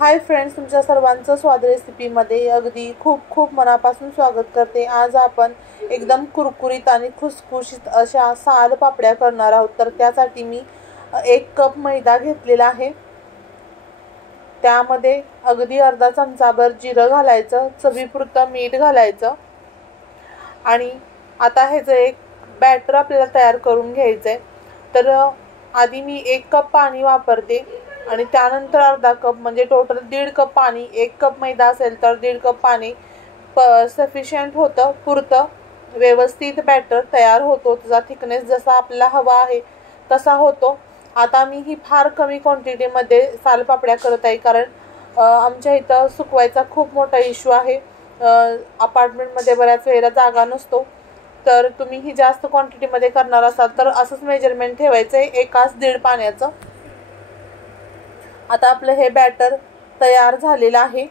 Hi friends, तुमच्या सर्वांचं स्वाद रेसिपीमध्ये अगदी खूप खूप मनापासून स्वागत करते। आज आपण एकदम कुरकुरीत आणि खुसखुशीत अशा साल पापड्या करणार आहोत। तर त्यासाठी मी 1 कप मैदा घेतलेला आहे। त्यामध्ये अगदी अर्धा चमचाभर जिरं घालायचं, चवीपुरतं मीठ घालायचं आणि आता हे जे एक बॅटर आपल्याला तयार करून घ्यायचंय। तर आधी मी 1 कप पाणी वापरते आणि त्यानंतर अर्धा कप म्हणजे टोटल 1.5 कप पाणी। 1 कप मैदा असेल तर 1.5 कप पाणी सफिशियंट होतं, पुरतं। व्यवस्थित बॅटर तयार होतो, त्याचा थिकनेस जसा आपल्याला हवा आहे तसा होतो। आता मी ही फार कमी क्वांटिटीमध्ये सालपापड्या करत आहे, कारण आमच्या इथं सुकवायचा खूप मोठा इश्यू आहे। अपार्टमेंटमध्ये बऱ्याच वेळेला जागा नसतो, तर तुम्ही ही जास्त क्वांटिटीमध्ये करणार असाल तर असंच मेजरमेंट ठेवायचं आहे, 1.5 पाण्याचं। आता आपलं हे बॅटर तयार झालेलं आहे।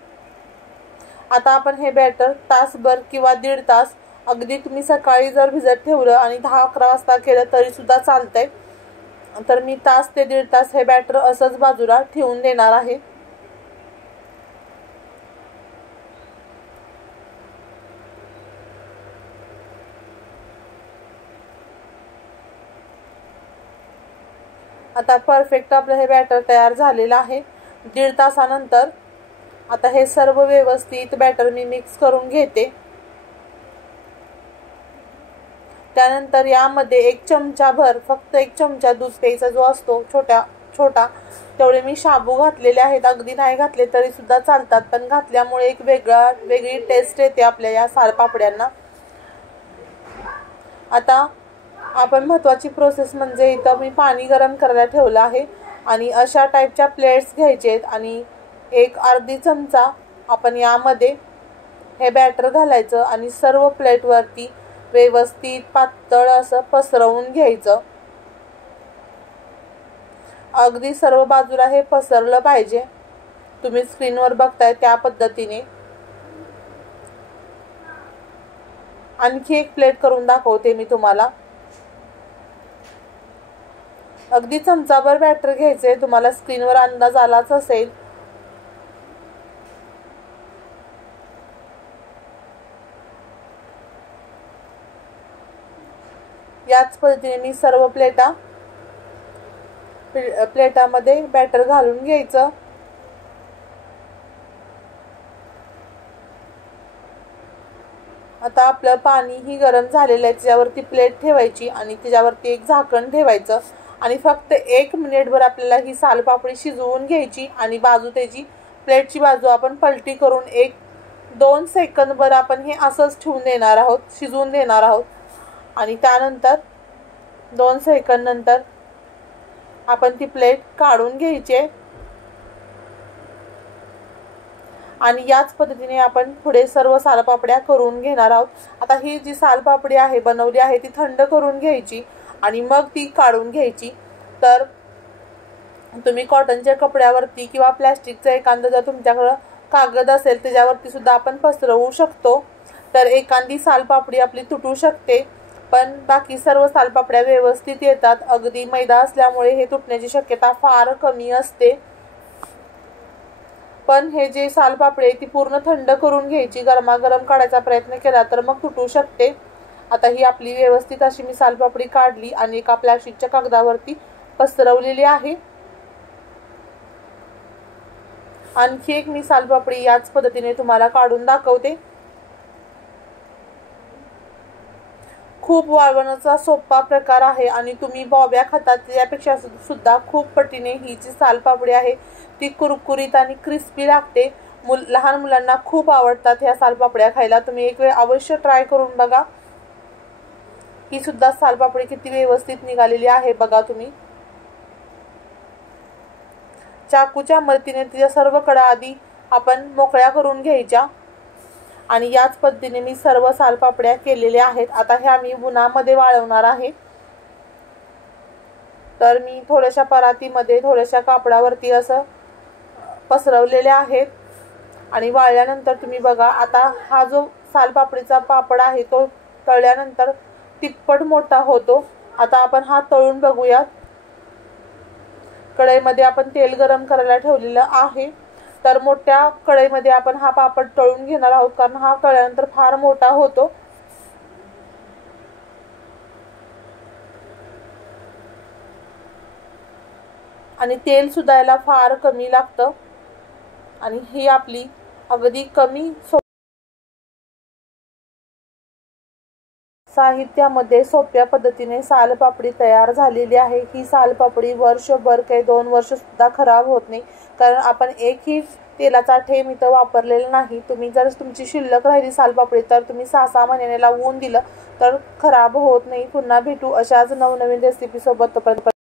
आता आपण हे बॅटर तासभर किंवा 1.5 तास, अगदी तुम्ही सकाळी जर भिजत ठेवलं आणि 10-11 वाजता केलं तरी सुद्धा चालतंय। तर मी तास ते 1.5 तास हे बॅटर असंच बाजूला ठेवून देणार आहे। आता परफेक्ट आपलं हे बॅटर तयार झालेलं आहे। 1.5 तासानंतर आता हे सर्व व्यवस्थित बॅटर मी मिक्स करून घेते। त्यानंतर यामध्ये 1 चमचाभर, फक्त 1 चमचा दूध प्यायचा जो असतो छोटा तेवढे मी शाबू घातलेले आहेत। अगदी नाही घातले तरी सुद्धा चालतात, पण घातल्यामुळे एक वेगळी टेस्ट येते आपल्या या सालपापड्यांना। आता आपण महत्त्वाची प्रोसेस म्हणजे इथं मी पाणी गरम करायला ठेवलं आहे आणि अशा टाईपच्या प्लेट्स घ्यायचे आहेत आणि एक अर्धी चमचा आपण यामध्ये हे बॅटर घालायचं आणि सर्व प्लेटवरती व्यवस्थित पातळ असं पसरवून घ्यायचं। अगदी सर्व बाजूला हे पसरलं पाहिजे, तुम्ही स्क्रीनवर बघताय त्या पद्धतीने। आणखी एक प्लेट करून दाखवते मी तुम्हाला। अगदी चमचाभर बॅटर घ्यायचे, तुम्हाला स्क्रीनवर अंदाज आलाच असेल। याच पद्धतीने मी सर्व प्लेटामध्ये बॅटर घालून घ्यायचं। आता आपलं पाणी ही गरम झालेलं आहे, त्याच्यावरती प्लेट ठेवायची आणि त्याच्यावरती एक झाकण ठेवायचं आणि फक्त 1 मिनिटभर आपल्याला ही सालपापडी शिजवून घ्यायची आणि त्याची प्लेटची बाजू आपण पलटी करून 1-2 सेकंदभर आपण हे असंच ठेवून देणार आहोत, शिजवून देणार आहोत। आणि त्यानंतर 2 सेकंद नंतर आपण ती प्लेट काढून घ्यायची आणि याच पद्धतीने आपण पुढे सर्व सालपापड्या करून घेणार आहोत। आता ही जी सालपापडी आहे बनवली आहे ती थंड करून घ्यायची आणि मग ती काढून घ्यायची। तर तुम्ही कॉटनच्या कपड्यावरती किंवा प्लास्टिकचा एखादा जर तुमच्याकडे कागद असेल त्याच्यावरती सुद्धा आपण पसरवू शकतो। तर एखादी सालपापडी आपली तुटू शकते, पण बाकी सर्व सालपापड्या व्यवस्थित येतात। अगदी मैदा असल्यामुळे हे तुटण्याची शक्यता फार कमी असते। पण हे जे सालपापडी आहे ती पूर्ण थंड करून घ्यायची, गरमागरम काढायचा प्रयत्न केला तर मग तुटू शकते। आता ही आपली व्यवस्थित अशी मी सालपापडी काढली आणि एका प्लास्टिकच्या कागदावरती पसरवलेली आहे। आणखी एक मी सालपापडी याच पद्धतीने तुम्हाला काढून दाखवते। खूप वाळवण्याचा सोपा प्रकार आहे आणि तुम्ही बॉब्या खातात त्यापेक्षा सुद्धा खूप पटीने ही जी सालपापडी आहे ती कुरकुरीत आणि क्रिस्पी लागते। लहान मुलांना खूप आवडतात ह्या सालपापड्या खायला। तुम्ही एक वेळ अवश्य ट्राय करून बघा। ही सुद्धा सालपापडी किती व्यवस्थित निघालेली आहे बघा तुम्ही। चाकूच्या मदतीने तिच्या सर्व कडा आधी आपण मोकळ्या करून घ्यायच्या आणि याच पद्धतीने मी सर्व सालपापड्या केलेल्या आहेत। आता ह्या मी उन्हामध्ये वाळवणार आहे। तर मी थोड्याशा परातीमध्ये थोड्याशा कापडावरती असं पसरवलेले आहेत आणि वाळल्यानंतर तुम्ही बघा, आता हा जो सालपापडीचा पापड आहे तो तळल्यानंतर तिप्पट मोठा होतो। आता आपण हा तळून बघूया। कढईमध्ये आपण तेल गरम करायला ठेवलेलं आहे तर मोठ्या कढईमध्ये आपण हा पापड तळून घेणार आहोत, कारण हा तळल्यानंतर फार मोठा होतो. आणि तेल सुद्धा याला फार कमी लागतं. आणि ही आपली अगदी कमी साहित्यामध्ये सोप्या पद्धतीने सालपापडी तयार झालेली आहे. ही सालपापडी वर्षभर काही 2 वर्ष सुद्धा खराब होत नाही, कारण आपण एकही तेलाचा थेंब इथं वापरलेला नाही. तुम्ही जर तुमची शिल्लक राहिली सालपापडी तर तुम्ही 6-6 महिन्याने लावून दिलं तर खराब होत नाही. पुन्हा भेटू अशाच नवनवीन रेसिपी सोबत. तोपर्यंत